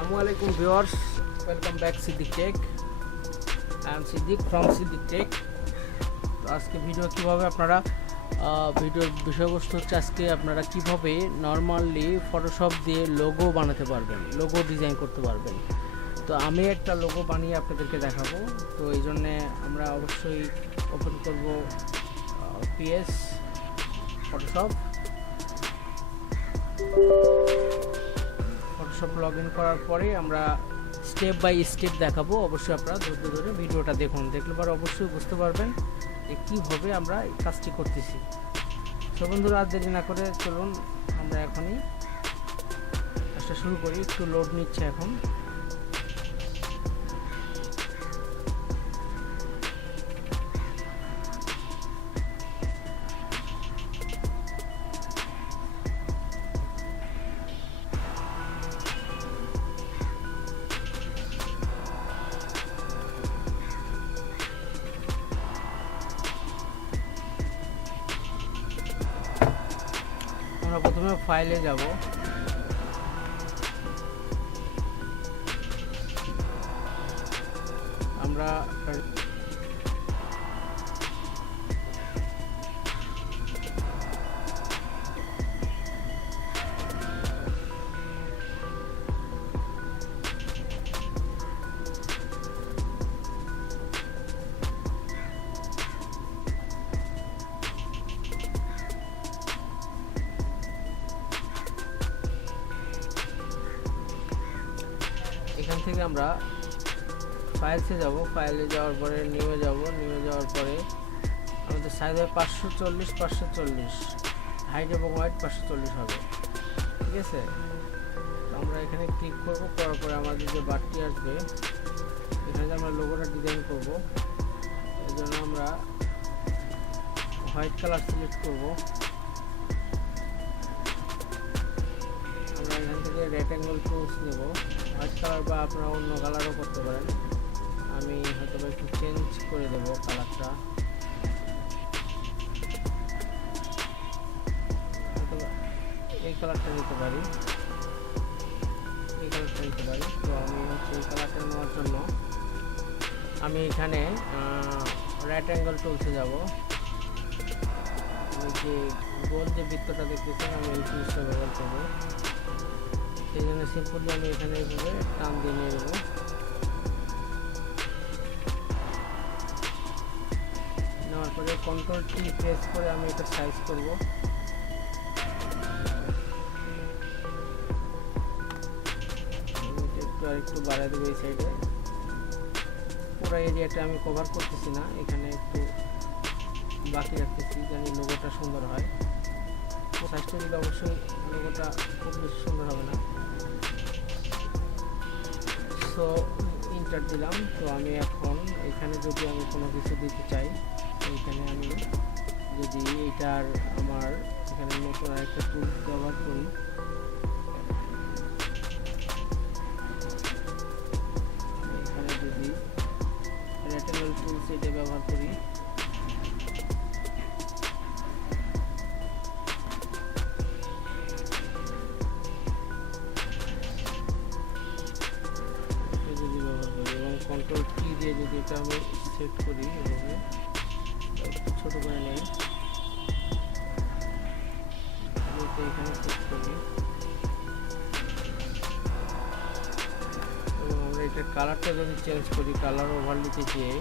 Assalamualaikum viewers, welcome back Siddique Tech. I am Siddique from Siddique Tech. তো আজকে video কিভাবে আপনারা ভিডিওর বিষয়বস্তু হচ্ছে আজকে আপনারা কিভাবে নরমালি ফটোশপ দিয়ে লোগো বানাতে পারবেন, লোগো ডিজাইন করতে পারবেন। তো আমি একটা লোগো বানিয়ে আপনাদেরকে দেখাবো। তো এই জন্যে আমরা অবশ্যই ওপেন করব পিএস ফটোশপ লগ ইন করার পরে আমরা স্টেপ বাই স্টেপ দেখাবো। অবশ্যই আপনারা ধৈর্য ধরে ভিডিওটা দেখুন, দেখলে পরে অবশ্যই বুঝতে পারবেন যে কীভাবে আমরা এই কাজটি করতেছি। তো বন্ধুরা আর দেরি না করে চলুন আমরা এখনই কাজটা শুরু করি। একটু লোড নিচ্ছে এখন। আমরা প্রথমে ফাইলে যাব, আমরা এখান থেকে আমরা ফাইলসে যাব, ফাইলে যাওয়ার পরে নিউয়ে যাব, নিউয়ে যাওয়ার পরে আমাদের সাইজ হবে 540 হাইট এবং ওয়াইড 540 হবে, ঠিক আছে। তো আমরা এখানে ক্লিক করব, করার পরে আমাদের যে বারটি আসবে এখানে আমরা লোগোটা ডিজাইন করব। এই জন্য আমরা হোয়াইট কালার সিলেক্ট করব। আমরা এখান থেকে রেক্ট্যাঙ্গেল টুলস নেব, হোয়াইট কালার বা আপনারা অন্য কালারও করতে পারেন। আমি হয়তো একটু চেঞ্জ করে দেব কালারটা, এই কালারটা নিতে পারি, এই কালারটা নিতে পারি। তো আমি হচ্ছে এই কালারটা নেওয়ার জন্য আমি এখানে রেক্ট্যাঙ্গেল টুলসে যাব। আমি যে গোল যে বৃত্তটা দেখতেছেন আমি এই টুলসটা ব্যবহার করবো। সেই জন্য সিম্পলি আমি এখানে এইভাবে টান দিয়ে নিয়ে দেবো। নেওয়ার পরে কন্ট্রোল টি প্রেস করে আমি এটা সাইজ করব। একটু আর একটু বাড়াই দেবো এই সাইডে। পুরো এরিয়াটা আমি কভার করতেছি না, এখানে একটু বাকি রাখতেছি জানি লোগোটা সুন্দর হয়। সাইজটা দিলে অবশ্যই লোগোটা খুব বেশি সুন্দর হবে না। সো ইন্টার দিলাম। তো আমি এখন এখানে যদি আমি কোনো কিছু দিতে চাই, এইখানে আমি যদি এইটার আমার এখানে নতুন আরেকটা টুলস ব্যবহার করি, এখানে যদি রেক্ট্যাঙ্গেল টুলস এটা ব্যবহার করি, কন্ট্রোল কি দিয়ে যদি এটা আমি সেট করি, এভাবে একটু ছোট করে নেই, এখানে সেট করি এবং আমরা এটার কালারটা যদি চেঞ্জ করি, কালার ওভারলিতে গিয়ে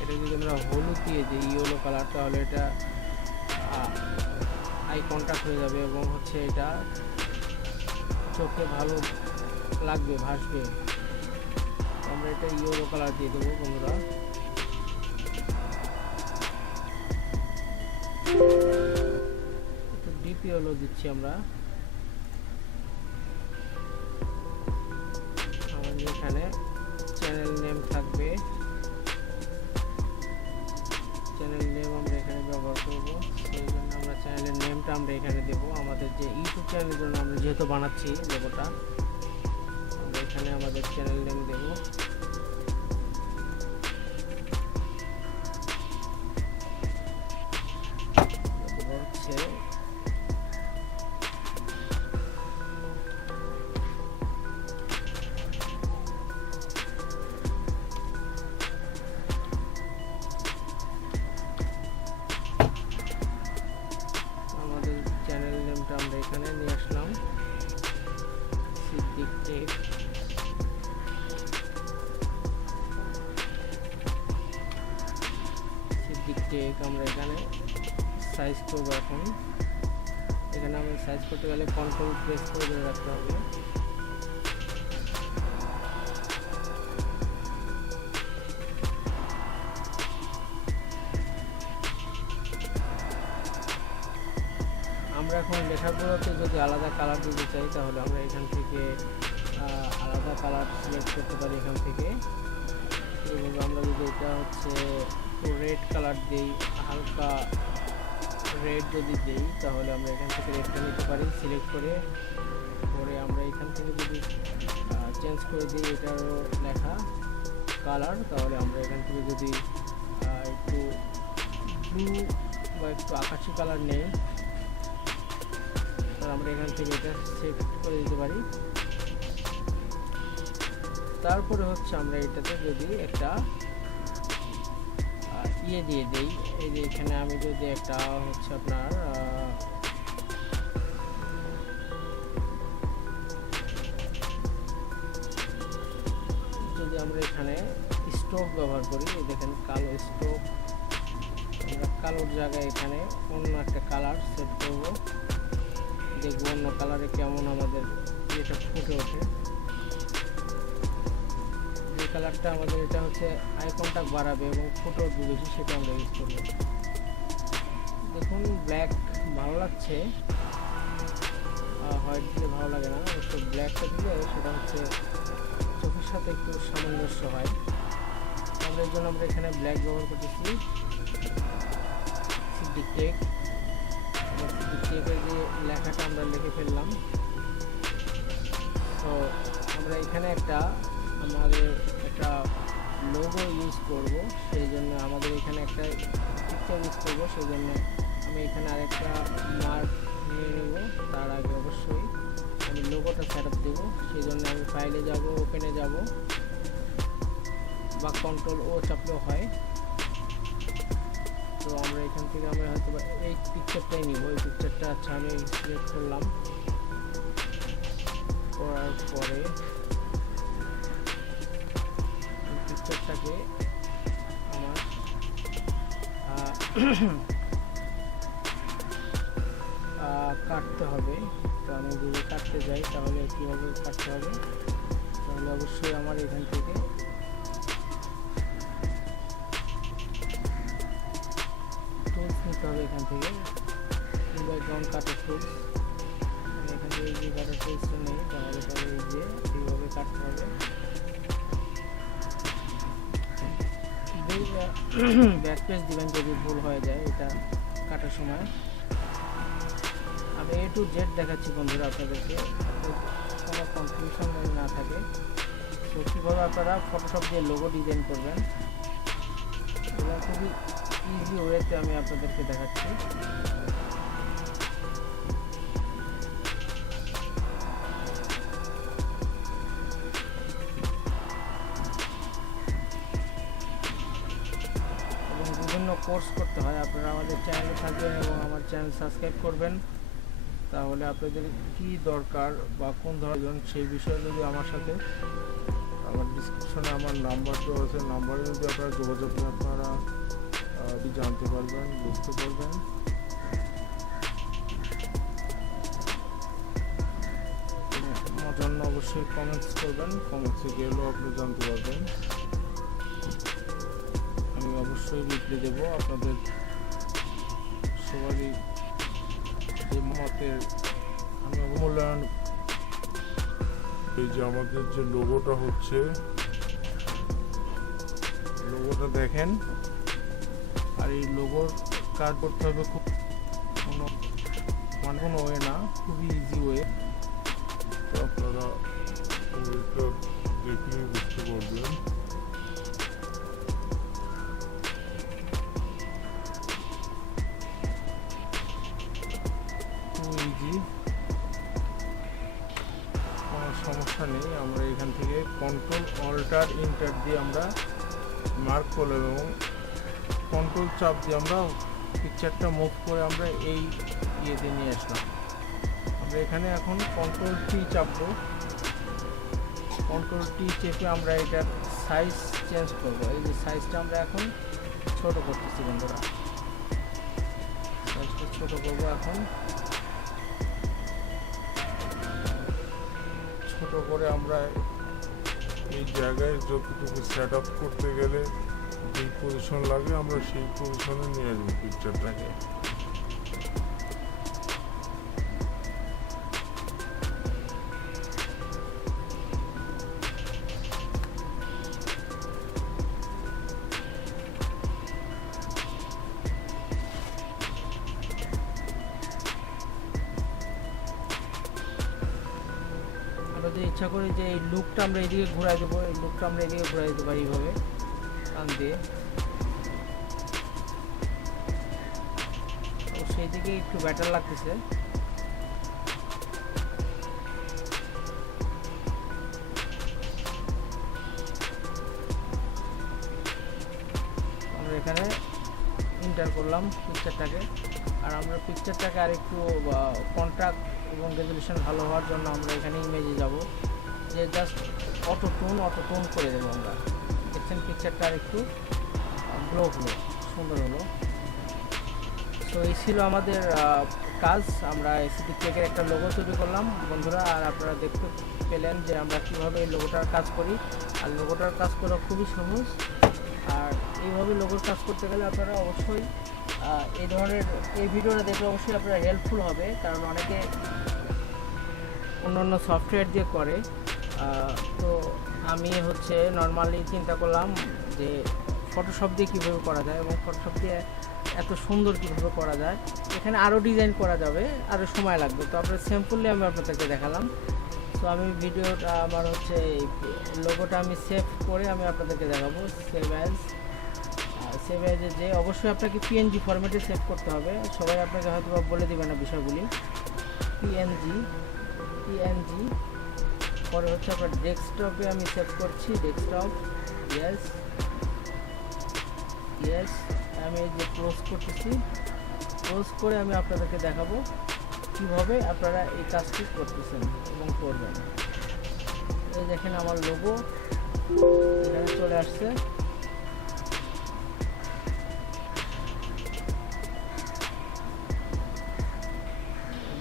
এটা যদি আমরা হলুদ দিয়ে দিই, ইয়েলো কালার, তাহলে এটা আই কন্ট্যাক্ট হয়ে যাবে এবং হচ্ছে এটা চোখে ভালো লাগবে, ভাসবে। আমরা এটা ইয়েলো কালার দিয়ে দেবো বন্ধুরা। একটু ডিপ ইয়েলো দিচ্ছি আমরা। আমাদের এখানে চ্যানেল নেম থাকবে, চ্যানেল নেম আমরা এখানে ব্যবহার করবো। সেই জন্য আমরা চ্যানেলের নেমটা আমরা এখানে দেবো। আমাদের যে ইউটিউব চ্যানেলের জন্য আমরা যেহেতু বানাচ্ছি লোগোটা, আমরা এখানে আমাদের চ্যানেল নেম দেবো। হচ্ছে টেক আমরা এখানে সাইজ করবো। এখন এখানে আমরা সাইজ করতে গেলে কন্ট্রোল প্রেস করে ধরে রাখতে হবে। আমরা এখন লেখাগুলোতে যদি আলাদা কালার দিতে চাই তাহলে আমরা এখান থেকে আলাদা কালার সিলেক্ট করতে পারি। এখান থেকে আমরা যদি এটা হচ্ছে রেড কালার দিই, হালকা রেড যদি দিই তাহলে আমরা এখান থেকে রেডটা নিতে পারি সিলেক্ট করে। পরে আমরা এখান থেকে যদি চেঞ্জ করে দিই এটারও লেখা কালার, তাহলে আমরা এখান থেকে যদি একটু ব্লু বা একটু আকাশি কালার নেই তাহলে আমরা এখান থেকে এটা সিলেক্ট করে দিতে পারি। তারপরে হচ্ছে আমরা এটাতে যদি একটা ইয়ে দিয়ে দিই, এই যে এখানে আমি যদি একটা হচ্ছে আপনার যদি আমরা এখানে স্ট্রোক ব্যবহার করি, এই দেখেন কালো স্ট্রোক, আমরা কালোর জায়গায় এখানে অন্য একটা কালার সেট করব, দেখব অন্য কালারে কেমন আমাদের এটা ফুটে ওঠে। যে কালারটা আমাদের এটা হচ্ছে আই কন্টাক্ট বাড়াবে এবং ফুটে উঠবে বেশি, সেটা আমরা ইউজ করব। দেখুন ব্ল্যাক ভালো লাগছে, হোয়াইট দিলে ভালো লাগে না, অবশ্য ব্ল্যাকটা দিলে সেটা হচ্ছে চোখের সাথে একটু সামঞ্জস্য হয়। আমরা এর জন্য আমরা এখানে ব্ল্যাক ব্যবহার করতেছি। সিদ্দিক টেক, সিদ্দিক টেকের যে লেখাটা আমরা লিখে ফেললাম। তো আমরা এখানে আমাদের একটা লোগো ইউজ করব, সেই জন্য আমাদের এখানে একটা পিকচার ইউজ করব, সেই জন্য আমি এখানে আরেকটা মার্ক নিয়ে নেব। তার আগে অবশ্যই আমি লোগোটা সেট আপ দেবো, সেই জন্য আমি ফাইলে যাব, ওপেনে যাব বা কন্ট্রোল ও চাপলেও হয়। তো আমরা এখান থেকে আমরা হয়তো এই পিকচারটাই নিব। এই পিকচারটা আচ্ছা আমি সিলেক্ট করলাম, করার পরে পিকচারটাকে আমার কাটতে হবে। তো আমি যদি কাটতে যাই তাহলে কীভাবে কাটতে হবে, তাহলে অবশ্যই আমার এখান থেকে টুলস নিতে হবে। এখান থেকে ব্যাকগ্রাউন্ড কাটার টুলস, এখান থেকে যে কাটার টুলসটা নেই তাহলে এই যে এইভাবে কাটতে হবে। ব্যাক পেজ দিবেন যদি ভুল হয়ে যায় এটা কাটার সময়। আমি A to Z দেখাচ্ছি বন্ধুরা আপনাদেরকে, কোনো কনফিউশন না থাকে। তো কীভাবে আপনারা ফটোশপ দিয়ে লোগো ডিজাইন করবেন এবং খুবই ইজি ওয়েতে আমি আপনাদেরকে দেখাচ্ছি। বিভিন্ন কোর্স করতে হয়, আপনারা আমাদের চ্যানেলে থাকবেন এবং আমার চ্যানেল সাবস্ক্রাইব করবেন, তাহলে আপনাদের কি দরকার বা কোন ধরনের সেই বিষয়ে যদি আমার সাথে আমার ডিসক্রিপশনে আমার নাম্বার দেওয়া আছে, নাম্বারে যদি আপনারা যোগাযোগ করেন আপনারা জানতে পারবেন, বুঝতে পারবেন। আমার জন্য অবশ্যই কমেন্টস করবেন, কমেন্টসে গেলেও আপনি জানতে পারবেন। আমি অবশ্যই রিপ্লাই দেবো আপনাদের সবারই যে মতের আমি অবমূল্যায়ন। এই যে আমাদের যে লোগোটা হচ্ছে, লোগোটা দেখেন, আর এই লোগোর কাজ করতে হবে খুব কোনো ওয়ে না, খুবই ইজি ওয়ে। তো আপনারা ওইটা দেখলে বুঝতে পারবেন। কোনো সমস্যা নেই। আমরা এখান থেকে কন্ট্রোল অল্টার ইন্টার দিয়ে আমরা মার্ক করলাম এবং কন্ট্রোল চাপ দিয়ে আমরা পিকচারটা মুভ করে আমরা এই ইয়েতে নিয়ে আসলাম। আমরা এখানে এখন কন্ট্রোল টি চাপবো, কন্ট্রোল টি চেপে আমরা এটার সাইজ চেঞ্জ করব। এই যে সাইজটা আমরা এখন ছোট করতেছি বন্ধুরা, ছোট করবো এখন। ছোট করে আমরা এই জায়গায় যতটুকু সেট আপ করতে গেলে যেই পজিশন লাগে আমরা সেই পজিশনে নিয়ে আসবো পিকচারটাকে। আমরা যদি ইচ্ছা করি যে এই লুকটা আমরা এদিকে ঘুরাই দেবো, এই লুকটা আমরা এদিকে ঘুরাই দিতে পারি এইভাবে টান দিয়ে। তো সেই দিকে একটু বেটার লাগতেছে। আমরা এখানে এন্টার করলাম পিকচারটাকে, আর আমরা পিকচারটাকে আর একটু কন্ট্রাক্ট এবং রেজলিউশন ভালো হওয়ার জন্য আমরা এখানে ইমেজে যাব, যে জাস্ট অটো টোন করে দেবো আমরা। দেখছেন পিকচারটা আর একটু গ্লো হলো, সুন্দর হলো। তো এই ছিল আমাদের কাজ। আমরা সিদ্দিক টেকের একটা লোগো তৈরি করলাম বন্ধুরা, আর আপনারা দেখতে পেলেন যে আমরা কীভাবে এই লোগোটার কাজ করি। আর লোগোটার কাজ করা খুবই সহজ, আর এইভাবে লোগোর কাজ করতে গেলে আপনারা অবশ্যই এই ধরনের এই ভিডিওটা দেখলে অবশ্যই আপনারা হেল্পফুল হবে, কারণ অনেকে অন্য সফটওয়্যার দিয়ে করে। তো আমি হচ্ছে নর্মালি চিন্তা করলাম যে ফটোশপ দিয়ে কীভাবে করা যায়, এবং ফটোশপ দিয়ে এত সুন্দর কীভাবে করা যায়। এখানে আরও ডিজাইন করা যাবে, আরও সময় লাগবে। তো আপনার সিম্পলি আমি আপনাদেরকে দেখালাম। তো আমি ভিডিওটা আমার হচ্ছে লোগোটা আমি সেভ করে আমি আপনাদেরকে দেখাবো। সেভ অ্যাজে যে অবশ্যই আপনাকে পিএনজি ফরম্যাটে সেভ করতে হবে। সবাই আপনাকে হয়তো বলে দেবে না বিষয়গুলি। পিএনজি পরে হচ্ছে আপনার ডেস্কটপে আমি সেভ করছি। ডেস্কটপ, ইয়েস আমি এই যে ক্লোজ করতেছি। ক্লোজ করে আমি আপনাদেরকে দেখাবো কীভাবে আপনারা এই কাজটি করতেছেন এবং করবেন। এই দেখেন আমার লোগো এখানে চলে আসছে।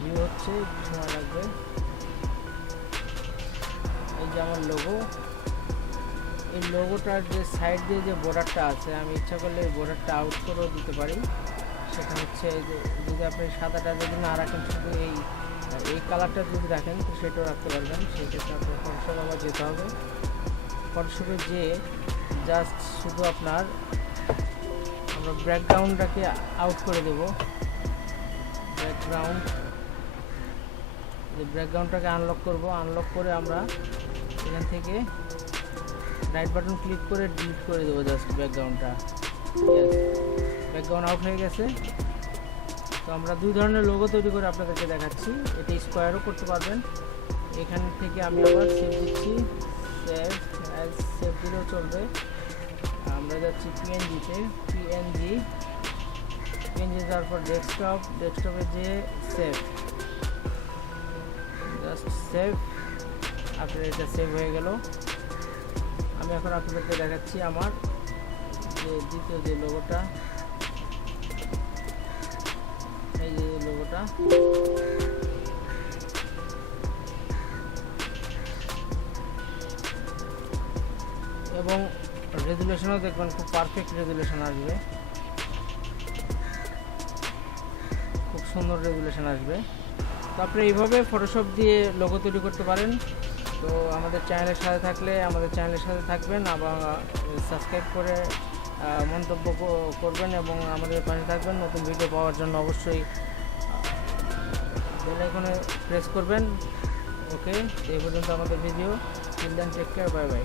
ভিউ হচ্ছে, একটু সময় লাগবে। এই যে আমার লোগো, এই লোগোটার যে সাইড দিয়ে যে বর্ডারটা আছে, আমি ইচ্ছা করলে এই বর্ডারটা আউট করেও দিতে পারি। সেটা হচ্ছে যে যদি আপনি সাদাটা যদি না রাখেন, শুধু এই কালারটা যদি রাখেন তো সেটাও রাখতে পারবেন। সেক্ষেত্রে আপনার ফটোশপে আবার যেতে হবে। ফটোশপে যে জাস্ট শুধু আমরা ব্যাকগ্রাউন্ডটাকে আউট করে দেব। ব্যাকগ্রাউন্ডটাকে আনলক করব। আনলক করে আমরা এখান থেকে রাইট বাটন ক্লিক করে ডিলিট করে দেবো জাস্ট ব্যাকগ্রাউন্ডটা। ব্যাকগ্রাউন্ড আউট হয়ে গেছে। তো আমরা দুই ধরনের লোগো তৈরি করে আপনাদেরকে দেখাচ্ছি। এটা স্কোয়ারও করতে পারবেন। এখান থেকে আমি আবার সেভ দিচ্ছি। সেভ দিলেও চলবে। আমরা যাচ্ছি পিএনজি যাওয়ার পর ডেস্কটপে যে জাস্ট সেভ। আপনার এটা সেভ হয়ে গেল। আমি এখন আপনাদেরকে দেখাচ্ছি আমার যে দ্বিতীয় যে লোগোটা, এই যে লোগোটা। এবং রেজুলেশনও দেখবেন খুব পারফেক্ট রেজুলেশন আসবে, খুব সুন্দর রেজুলেশন আসবে। তো আপনি এইভাবে ফটোশপ দিয়ে লোগো তৈরি করতে পারেন। তো আমাদের চ্যানেলের সাথে থাকলে আমাদের চ্যানেলের সাথে থাকবেন, আবার সাবস্ক্রাইব করে মন্তব্য করবেন এবং আমাদের পাশে থাকবেন। নতুন ভিডিও পাওয়ার জন্য অবশ্যই বেল আইকনে প্রেস করবেন। ওকে, এই পর্যন্ত আমাদের video. Till then, take care, bye by.